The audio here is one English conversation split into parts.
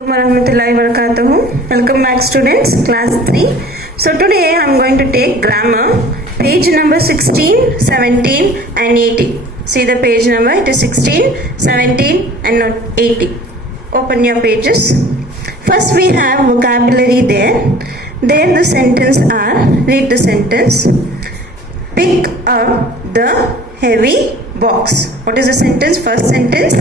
Warahmatullahi wabarakatuh. Welcome back students, class 3. So today I am going to take grammar, page number 16, 17 and 18. See the page number, it is 16, 17 and 18. Open your pages. First we have vocabulary there. There the sentence are, read the sentence. Pick up the heavy box. What is the sentence? First sentence.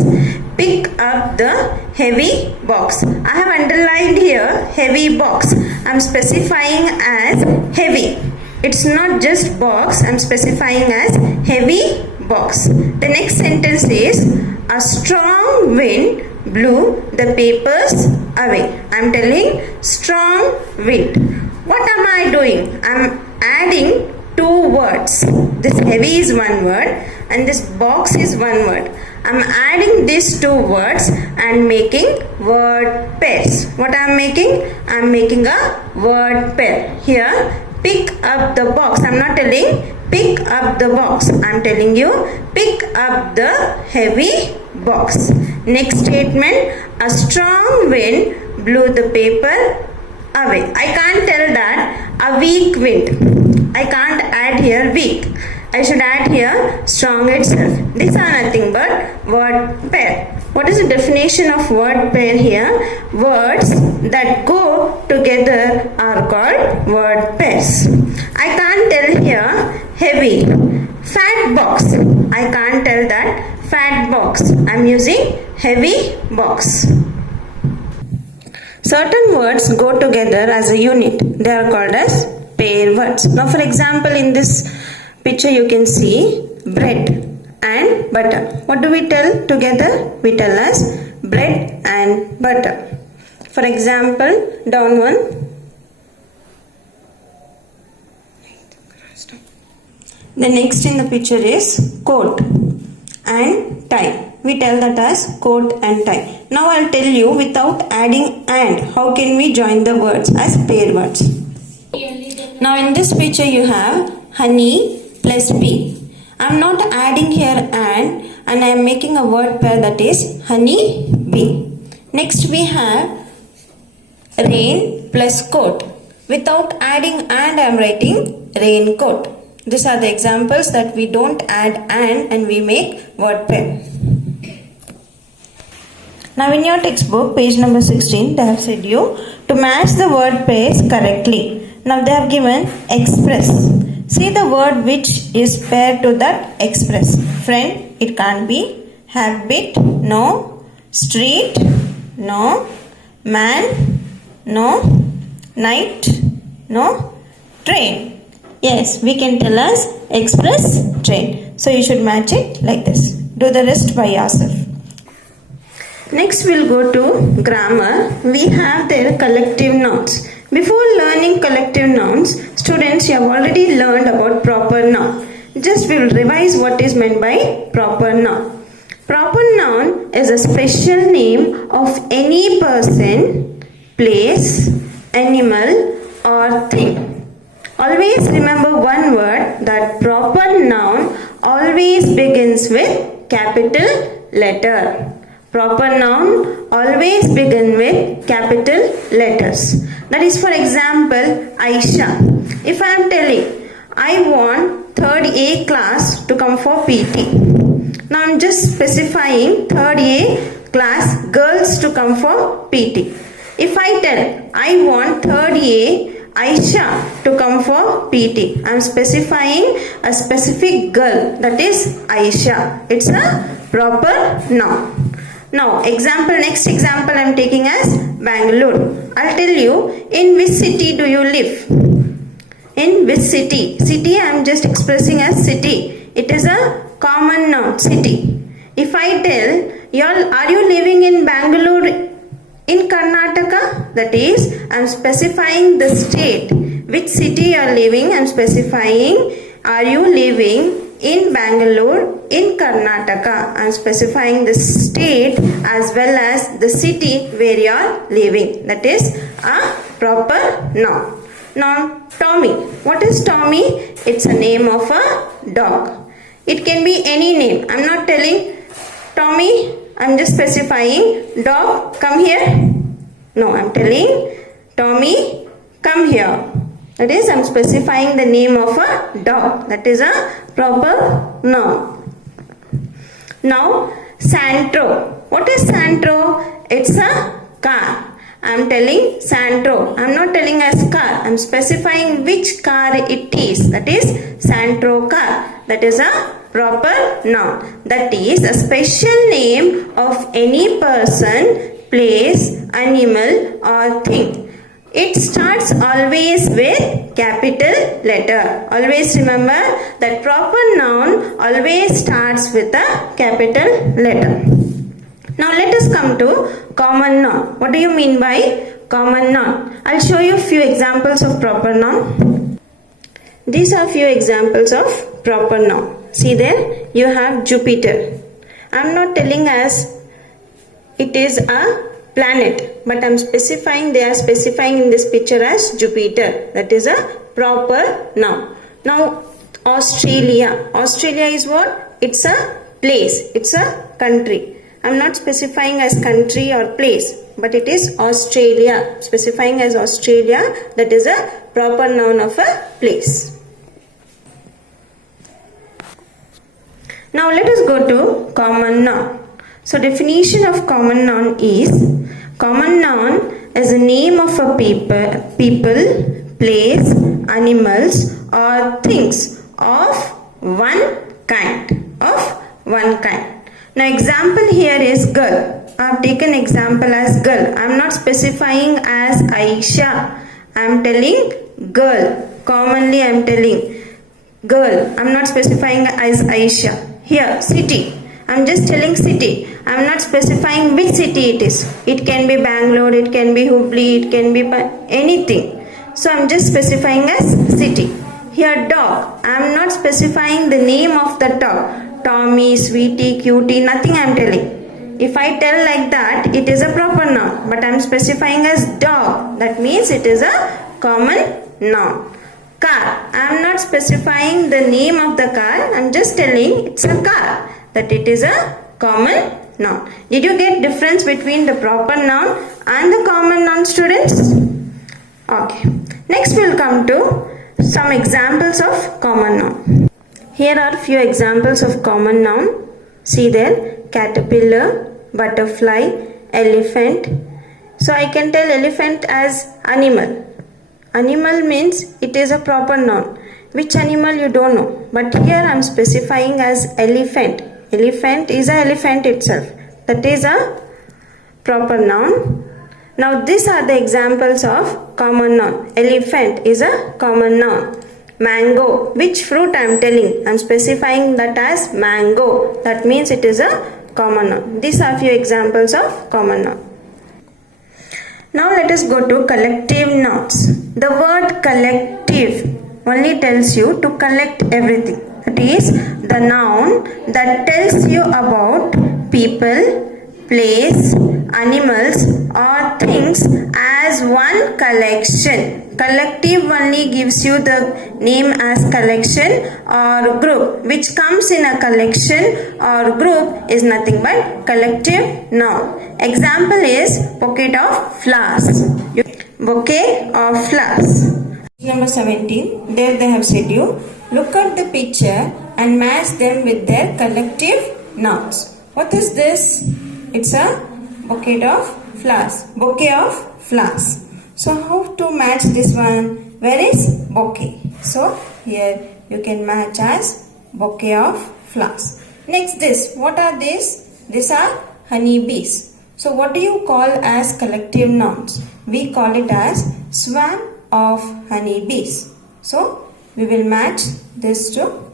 Pick up the heavy box. I have underlined here heavy box. I am specifying as heavy. It's not just box. I am specifying as heavy box. The next sentence is a strong wind blew the papers away. I am telling strong wind. What am I doing? I am adding two words. This heavy is one word and this box is one word. I am adding these two words and making word pairs. What I am making? I am making a word pair. Here, pick up the box. I am not telling pick up the box. I am telling you pick up the heavy box. Next statement, a strong wind blew the paper away. I can't tell that a weak wind. I can't add here weak. I should add here strong itself. These are nothing but word pair. What is the definition of word pair here? Words that go together are called word pairs. I can't tell here heavy. Fat box. I can't tell that fat box. I am using heavy box. Certain words go together as a unit. They are called as pair words. Now for example, in this picture you can see bread and butter. What do we tell together? We tell as bread and butter. For example, down one. The next in the picture is coat and tie. We tell that as coat and tie. Now I'll tell you without adding and how can we join the words as pair words. Now in this picture you have honey plus bee. I am not adding here and I am making a word pair that is honey bee. Next we have rain plus coat. Without adding and I am writing raincoat. These are the examples that we don't add and we make word pair. Now in your textbook, page number 16, they have said you to match the word pairs correctly. Now they have given express. See the word which is paired to that express. Friend, it can't be. Habit, no. Street, no. Man, no. Night, no. Train. Yes, we can tell as express train. So you should match it like this. Do the rest by yourself. Next we'll go to grammar. We have their collective nouns. Before learning collective nouns, students, you have already learned about proper noun. Just we will revise what is meant by proper noun. Proper noun is a special name of any person, place, animal or thing. Always remember one word, that proper noun always begins with capital letter. Proper noun always begin with capital letters. That is, for example, Aisha. If I am telling, I want 3rd A class to come for PT. Now I am just specifying 3rd A class girls to come for PT. If I tell, I want 3rd A Aisha to come for PT, I am specifying a specific girl, that is Aisha. It's a proper noun. Now, next example I am taking as Bangalore. I'll tell you, in which city do you live? In which city? City I am just expressing as city. It is a common noun, city. If I tell, are you living in Bangalore in Karnataka? That is, I am specifying the state. Which city you are living? I am specifying, are you living in Bangalore in Karnataka? I am specifying the state as well as the city where you are living. That is a proper noun. Now Tommy. What is Tommy? It's a name of a dog. It can be any name. I am not telling Tommy, I am just specifying dog, come here. No, I'm telling Tommy, come here. That is, I'm specifying the name of a dog. That is a proper noun. Now, Santro. What is Santro? It's a car. I'm telling Santro. I'm not telling as car. I'm specifying which car it is. That is Santro car. That is a proper noun. That is a special name of any person, place, animal or thing. It starts always with capital letter. Always remember that proper noun always starts with a capital letter. Now let us come to common noun. What do you mean by common noun? I'll show you a few examples of proper noun. These are few examples of proper noun. See there, you have Jupiter. I'm not telling as it is a planet, but I'm specifying, they are specifying in this picture as Jupiter. That is a proper noun. Now Australia. Australia is what? It's a place. It's a country. I'm not specifying as country or place, but it is Australia. Specifying as Australia, that is a proper noun of a place. Now let us go to common noun. So definition of common noun is a name of a people, place, animals or things of one kind. Now example here is girl. I have taken example as girl. I am not specifying as Aisha. I am telling girl. Commonly I am telling girl. I am not specifying as Aisha. Here city. I am just telling city. I am not specifying which city it is. It can be Bangalore, it can be Hubli, it can be anything. So I am just specifying as city. Here dog. I am not specifying the name of the dog. Tommy, Sweetie, Cutie, nothing I am telling. If I tell like that, it is a proper noun. But I am specifying as dog. That means it is a common noun. Car. I am not specifying the name of the car. I am just telling it's a car. That it is a common noun. Did you get difference between the proper noun and the common noun, students? Okay. Next we will come to some examples of common noun. Here are few examples of common noun. See there, caterpillar, butterfly, elephant. So I can tell elephant as animal. Animal means it is a proper noun. Which animal you don't know. But here I am specifying as elephant. Elephant is an elephant itself. That is a proper noun. Now these are the examples of common noun. Elephant is a common noun. Mango. Which fruit I am telling? I am specifying that as mango. That means it is a common noun. These are few examples of common noun. Now let us go to collective nouns. The word collective only tells you to collect everything. That is the noun that tells you about people, place, animals or things as one collection. Collective only gives you the name as collection or group. Which comes in a collection or group is nothing but collective noun. Example is bouquet of flowers. Bouquet of flowers. Number 17. There they have said you look at the picture and match them with their collective nouns. What is this? It's a bouquet of flowers. Bouquet of flowers. So how to match this one? Where is bouquet? So here you can match as bouquet of flowers. Next this. What are these? These are honeybees. So what do you call as collective nouns? We call it as swarm of honeybees. So we will match this to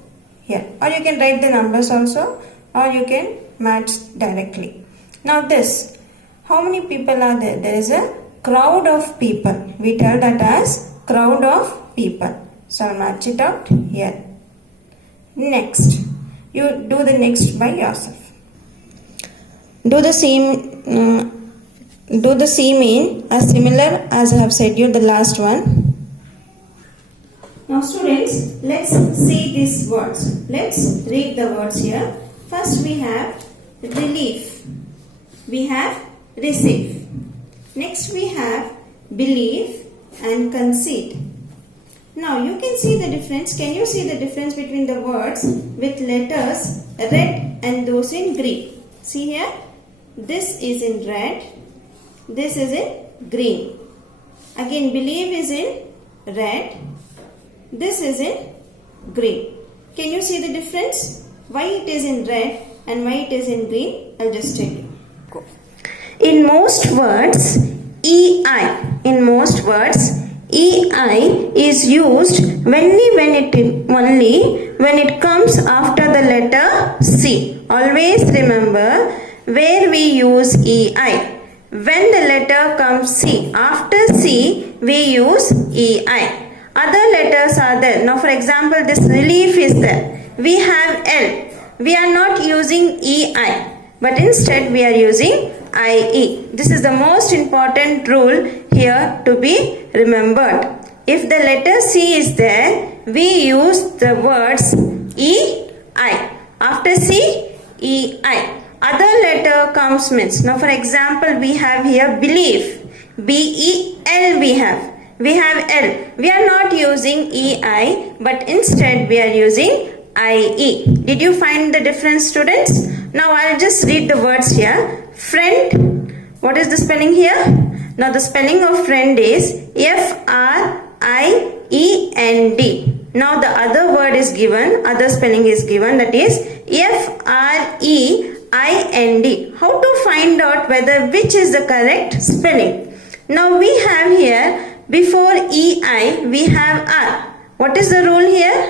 here. Or you can write the numbers also. Or you can match directly. Now this. How many people are there? There is a crowd of people. We tell that as crowd of people. So I'll match it out here. Next. You do the next by yourself. Do the same in as similar as I have said you the last one. Now students, let's see these words. Let's read the words here. First we have relief. We have receive. Next we have belief and conceit. Now you can see the difference. Can you see the difference between the words with letters red and those in green? See here. This is in red. This is in green. Again, believe is in red. This is in green. Can you see the difference? Why it is in red and why it is in green? I'll just tell you. Go. In most words, EI. In most words, EI is used only when it comes after the letter C. Always remember where we use EI. When the letter comes C, after C we use EI. Other letters are there. Now for example, this relief is there. We have L. We are not using EI, but instead we are using IE. This is the most important rule here to be remembered. If the letter C is there, we use the words EI. After C, EI. Other letter comes means. Now for example, we have here belief. BEL we have. We have L. We are not using EI, but instead we are using IE. Did you find the difference, students? Now I'll just read the words here. Friend. What is the spelling here? Now the spelling of friend is FRIEND. Now the other word is given, other spelling is given, that is FREIND. How to find out whether which is the correct spelling? Now we have here, before EI we have R. What is the rule here?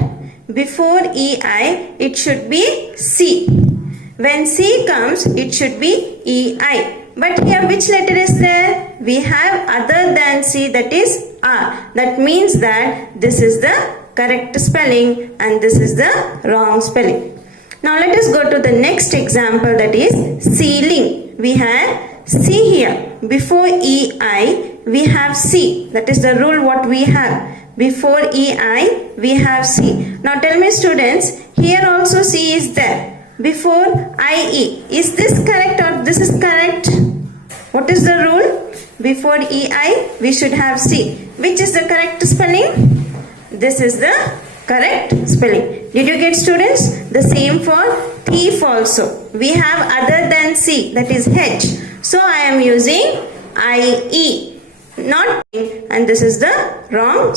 Before EI it should be C. When C comes it should be EI. But here which letter is there? We have other than C, that is R. That means that this is the correct spelling and this is the wrong spelling. Now let us go to the next example, that is ceiling. We have C here. Before EI we have C. That is the rule what we have. Before EI we have C. Now tell me students, here also C is there. Before IE. Is this correct or this is correct? What is the rule? Before EI we should have C. Which is the correct spelling? This is the correct spelling. Did you get, students? The same for thief also. We have other than C, that is H. So I am using IE, not, and this is the wrong